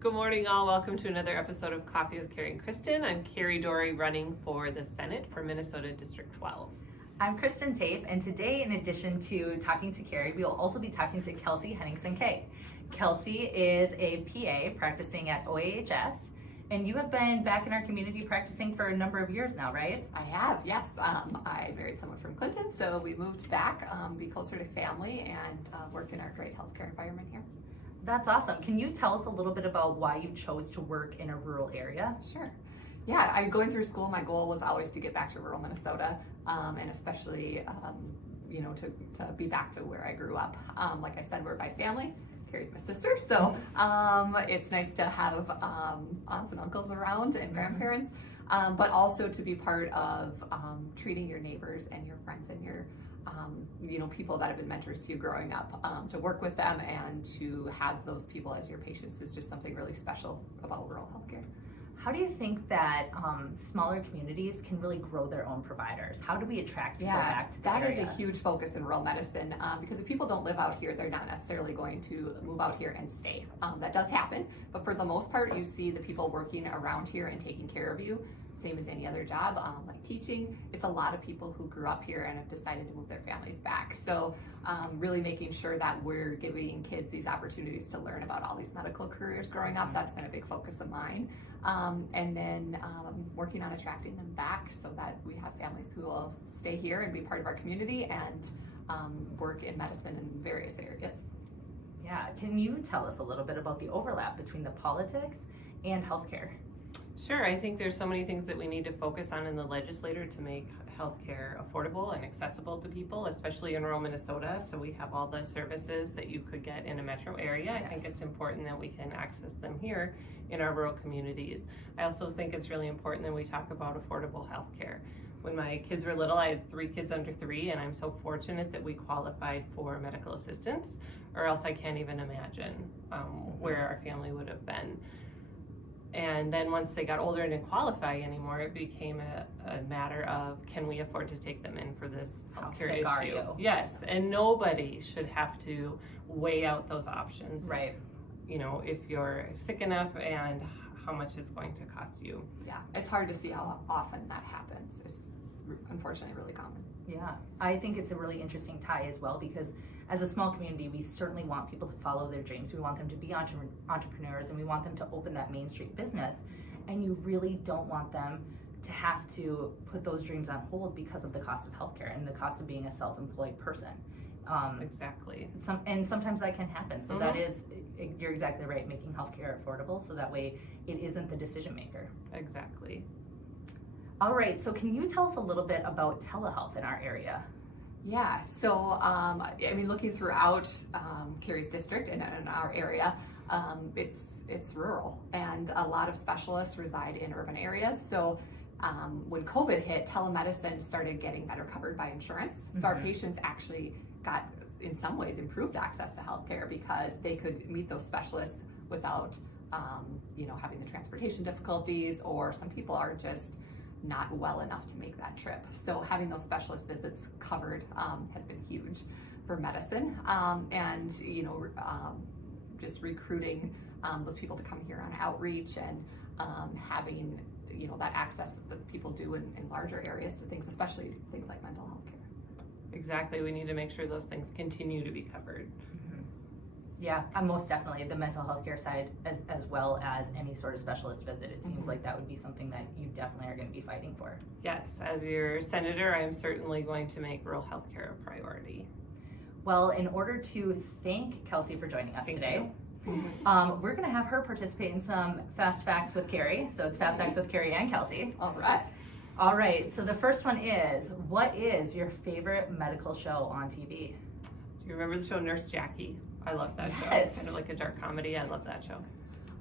Good morning, all. Welcome to another episode of Coffee with Kari and Kristin. I'm Kari Dory, running for the Senate for Minnesota District 12. I'm Kristin Tape, and today, in addition to talking to Kari, we will also be talking to Kelsey Henningsen-Kay. Kelsey is a PA practicing at OAHS, and you have been back in our community practicing for a number of years now, right? I have, yes. I married someone from Clinton, so we moved back, be closer to family, and work in our great healthcare environment here. That's awesome. Can you tell us a little bit about why you chose to work in a rural area? Sure. Yeah, I'm going through school. My goal was always to get back to rural Minnesota, and especially, to be back to where I grew up. Like I said, we're by family. Kari's my sister, so it's nice to have aunts and uncles around and grandparents, but also to be part of treating your neighbors and your friends and your people that have been mentors to you growing up, to work with them and to have those people as your patients is just something really special about rural healthcare. How do you think that smaller communities can really grow their own providers? How do we attract people back to the area? That is a huge focus in rural medicine, because if people don't live out here, they're not necessarily going to move out here and stay. That does happen, but for the most part, you see the people working around here and taking care of you, same as any other job, like teaching. It's a lot of people who grew up here and have decided to move their families back. So really making sure that we're giving kids these opportunities to learn about all these medical careers growing up, that's been a big focus of mine. And then working on attracting them back so that we have families who will stay here and be part of our community and work in medicine in various areas. Yeah, can you tell us a little bit about the overlap between the politics and healthcare? Sure, I think there's so many things that we need to focus on in the legislature to make healthcare affordable and accessible to people, especially in rural Minnesota. So we have all the services that you could get in a metro area. Yes. I think it's important that we can access them here in our rural communities. I also think it's really important that we talk about affordable healthcare. When my kids were little, I had 3 kids under 3, and I'm so fortunate that we qualified for medical assistance, or else I can't even imagine where our family would have been. And then once they got older and didn't qualify anymore, it became a matter of, can we afford to take them in for this healthcare issue? Are you? Yes, and nobody should have to weigh out those options. Right. If you're sick enough and how much it's going to cost you. Yeah, it's hard to see how often that happens. It's unfortunately really common. Yeah, I think it's a really interesting tie as well, because as a small community, we certainly want people to follow their dreams. We want them to be entrepreneurs, and we want them to open that Main Street business. And you really don't want them to have to put those dreams on hold because of the cost of healthcare and the cost of being a self-employed person. Exactly. And sometimes that can happen. So that is, you're exactly right, making healthcare affordable so that way it isn't the decision maker. Exactly. All right, so can you tell us a little bit about telehealth in our area? Yeah, so looking throughout Kari's district and in our area, it's rural, and a lot of specialists reside in urban areas. So when COVID hit, telemedicine started getting better covered by insurance. So our patients actually got, in some ways, improved access to healthcare because they could meet those specialists without, having the transportation difficulties, or some people are just not well enough to make that trip. So having those specialist visits covered has been huge for medicine, and just recruiting those people to come here on outreach and having that access that people do in larger areas to things, especially things like mental health care. Exactly. We need to make sure those things continue to be covered. Yeah, most definitely the mental health care side, as well as any sort of specialist visit. It seems like that would be something that you definitely are going to be fighting for. Yes, as your senator, I am certainly going to make rural health care a priority. Well, in order to thank Kelsey for joining us today, we're going to have her participate in some Fast Facts with Kari. So it's Fast Facts with Kari and Kelsey. All right, so the first one is, what is your favorite medical show on TV? Do you remember the show Nurse Jackie? I love that show. Kind of like a dark comedy. I love that show.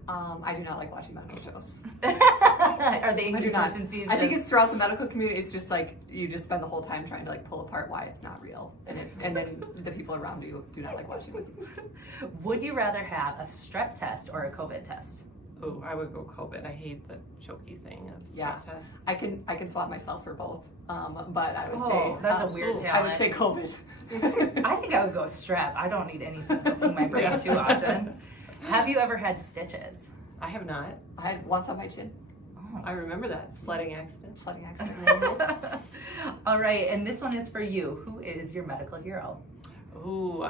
I do not like watching medical shows. Are the inconsistencies? I think it's throughout the medical community. It's just like you just spend the whole time trying to pull apart why it's not real, and then the people around you do not like watching it. Would you rather have a strep test or a COVID test? Oh, I would go COVID. I hate the choky thing of strep tests. I can swap myself for both, but I would say that's a weird talent. I would say COVID. I think I would go strep. I don't need anything cooking my brain too often. Have you ever had stitches? I have not. I had once on my chin, I remember that sledding accident. sledding accident. All right, and this one is for you. Who is your medical hero? Ooh,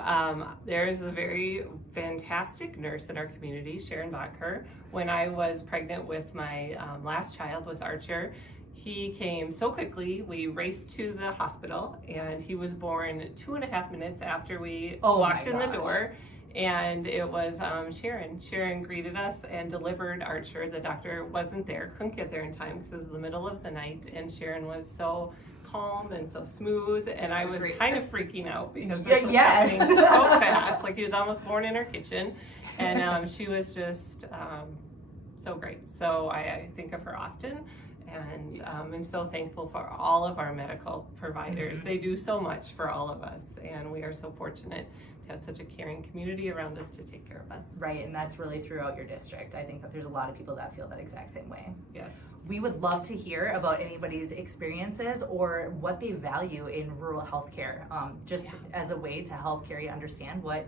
there is a very fantastic nurse in our community, Sharon Botker. When I was pregnant with my last child with Archer, he came so quickly. We raced to the hospital, and he was born 2.5 minutes after we walked in the door. And it was Sharon. Sharon greeted us and delivered Archer. The doctor wasn't there, couldn't get there in time because it was the middle of the night, and Sharon was so calm and so smooth, and I was kind of freaking out because this was happening so fast. Like, he was almost born in our kitchen, and she was just so great. So I think of her often, and I'm so thankful for all of our medical providers. They do so much for all of us, and we are so fortunate to have such a caring community around us to take care of us. Right, and that's really throughout your district. I think that there's a lot of people that feel that exact same way. Yes. We would love to hear about anybody's experiences or what they value in rural healthcare, as a way to help Kari understand what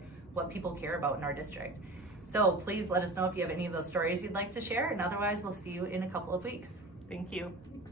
people care about in our district. So please let us know if you have any of those stories you'd like to share, and otherwise we'll see you in a couple of weeks. Thank you. Thanks.